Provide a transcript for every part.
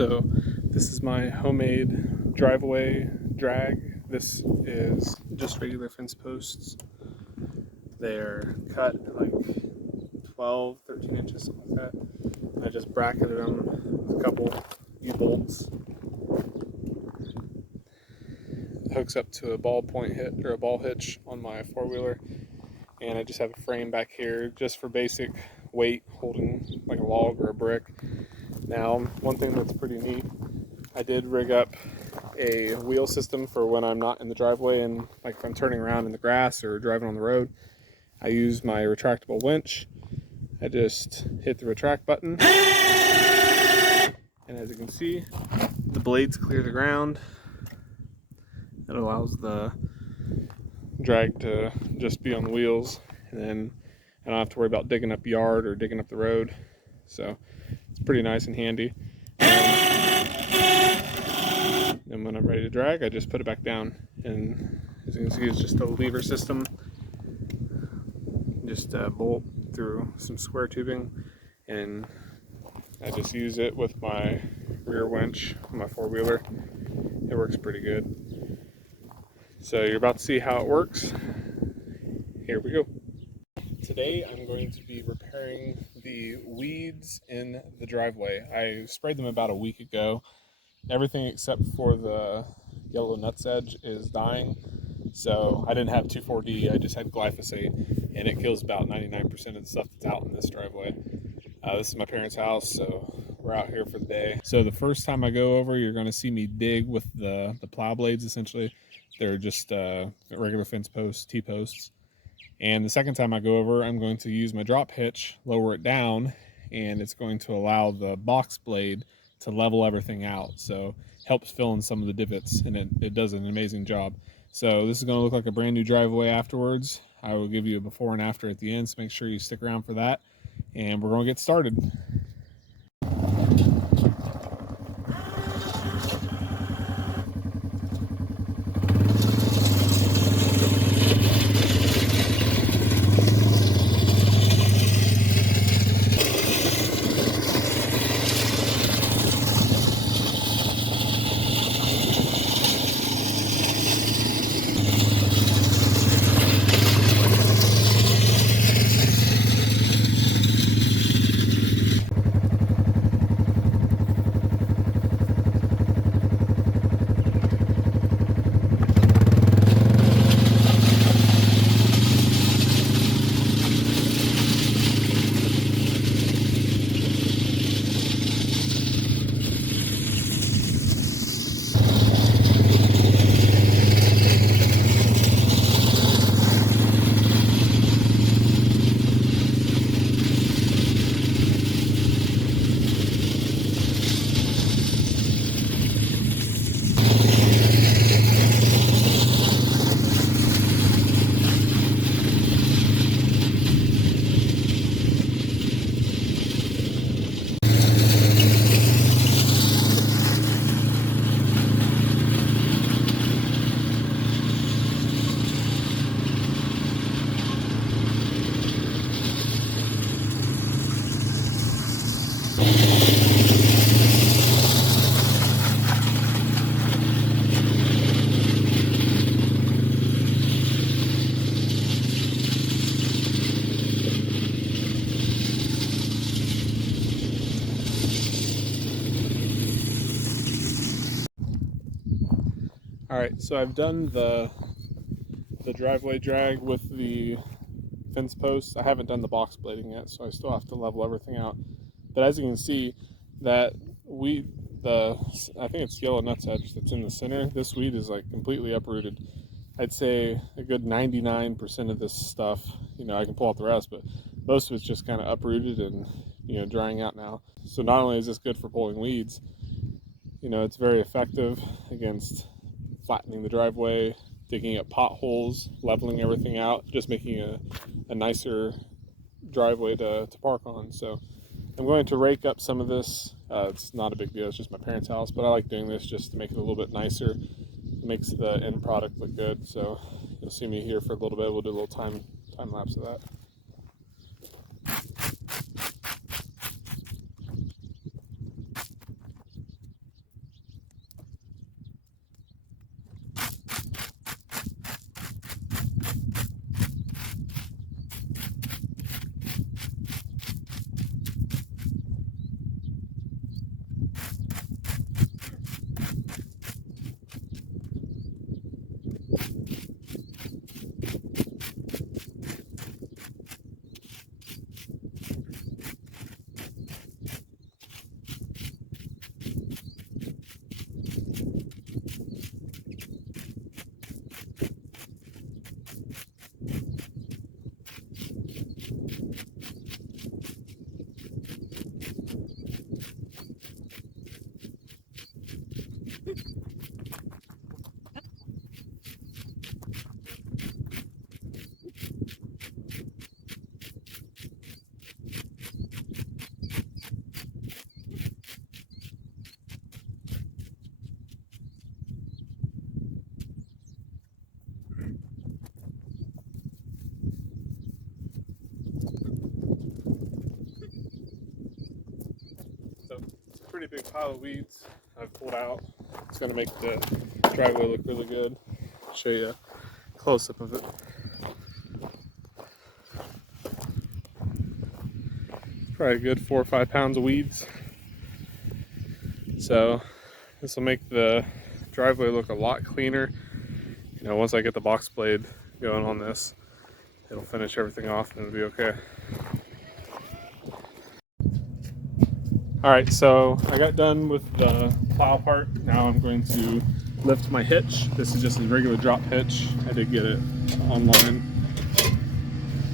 So this is my homemade driveway drag. This is just regular fence posts. They're cut like 12, 13 inches, something like that. I just bracketed them with a couple U-bolts. It hooks up to a ball point hit or a ball hitch on my four-wheeler, and I just have a frame back here just for basic weight holding like a log or a brick. Now, one thing that's pretty neat, I did rig up a wheel system for when I'm not in the driveway, and like if I'm turning around in the grass or driving on the road, I use my retractable winch. I just hit the retract button, and as you can see, the blades clear the ground. It allows the drag to just be on the wheels, and then I don't have to worry about digging up yard or digging up the road. So it's pretty nice and handy. And when I'm ready to drag, I just put it back down. And as you can see, it's just a lever system. Just bolt through some square tubing, and I just use it with my rear winch on my four-wheeler. It works pretty good. So you're about to see how it works. Here we go. Today I'm going to be repairing the weeds in the driveway. I sprayed them about a week ago. Everything except for the yellow nutsedge is dying. So I didn't have 2,4-D, I just had glyphosate, and it kills about 99% of the stuff that's out in this driveway. This is my parents' house, so we're out here for the day. So the first time I go over, you're going to see me dig with the plow blades, essentially. They're just regular fence posts, T-posts. And the second time I go over, I'm going to use my drop hitch, lower it down, and it's going to allow the box blade to level everything out. So helps fill in some of the divots, and it does an amazing job. So this is going to look like a brand new driveway afterwards. I will give you a before and after at the end, so make sure you stick around for that. And we're going to get started. Alright, so I've done the driveway drag with the fence posts. I haven't done the box blading yet, so I still have to level everything out. But as you can see, that weed, I think it's yellow nutsedge that's in the center, this weed is like completely uprooted. I'd say a good 99% of this stuff, I can pull out the rest, but most of it's just kind of uprooted and, drying out now. So not only is this good for pulling weeds, it's very effective against flattening the driveway, digging up potholes, leveling everything out, just making a nicer driveway to park on. So I'm going to rake up some of this. It's not a big deal, it's just my parents' house, but I like doing this just to make it a little bit nicer. It makes the end product look good. So you'll see me here for a little bit. We'll do a little time lapse of that. pretty big pile of weeds I've pulled out. It's going to make the driveway look really good. I'll show you a close-up of it. Probably a good 4 or 5 pounds of weeds. So this will make the driveway look a lot cleaner. You know, once I get the box blade going on this, it'll finish everything off and it'll be okay. All right, so I got done with the plow part. Now I'm going to lift my hitch. This is just a regular drop hitch. I did get it online.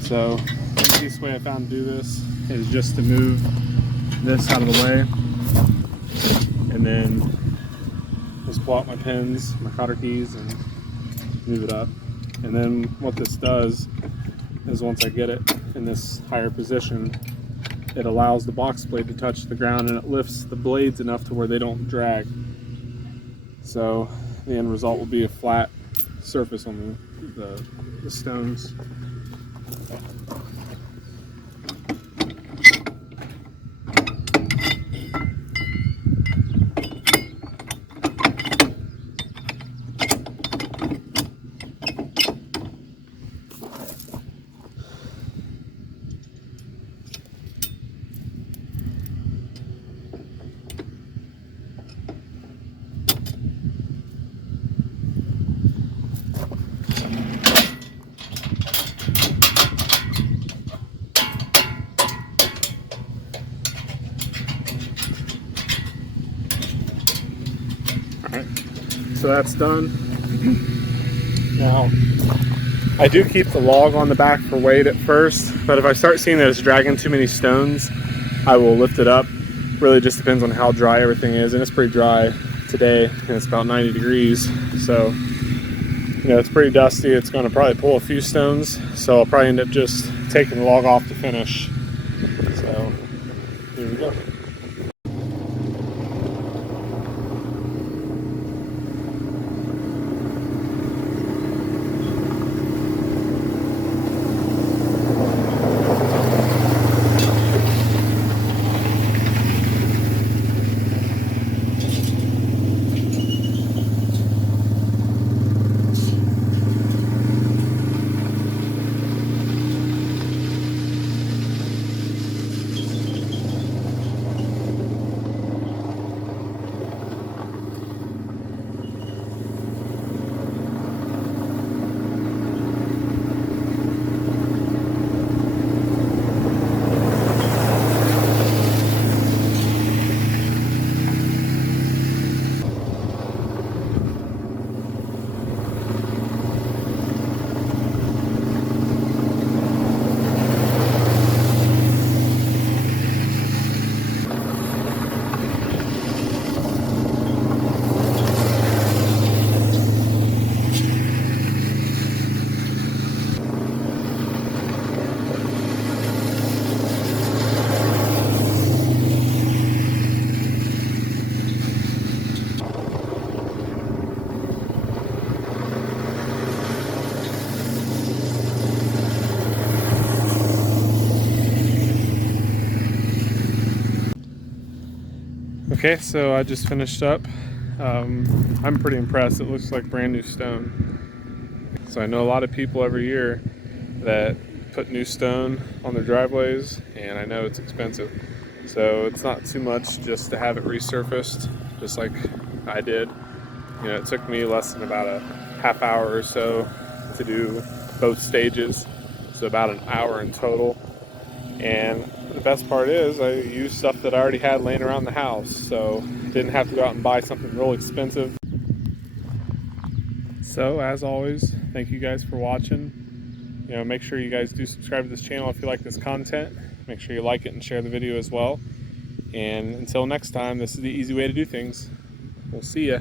So the easiest way I found to do this is just to move this out of the way and then just pull out my pins, my cotter keys, and move it up. And then what this does is once I get it in this higher position, it allows the box blade to touch the ground and it lifts the blades enough to where they don't drag. So the end result will be a flat surface on the stones. Alright, so that's done. Now, I do keep the log on the back for weight at first, but if I start seeing that it's dragging too many stones, I will lift it up. Really just depends on how dry everything is, and it's pretty dry today, and it's about 90 degrees, so you know, it's pretty dusty. It's going to probably pull a few stones, so I'll probably end up just taking the log off to finish. So, here we go. Okay, so I just finished up. I'm pretty impressed. It looks like brand new stone. So I know a lot of people every year that put new stone on their driveways, and I know it's expensive. So it's not too much just to have it resurfaced, just like I did. You know, it took me less than about a half hour or so to do both stages, so about an hour in total. And the best part is I used stuff that I already had laying around the house, so didn't have to go out and buy something real expensive. So as always, thank you guys for watching. You know, make sure you guys do subscribe to this channel if you like this content. Make sure you like it and share the video as well. And until next time, this is the easy way to do things. We'll see ya.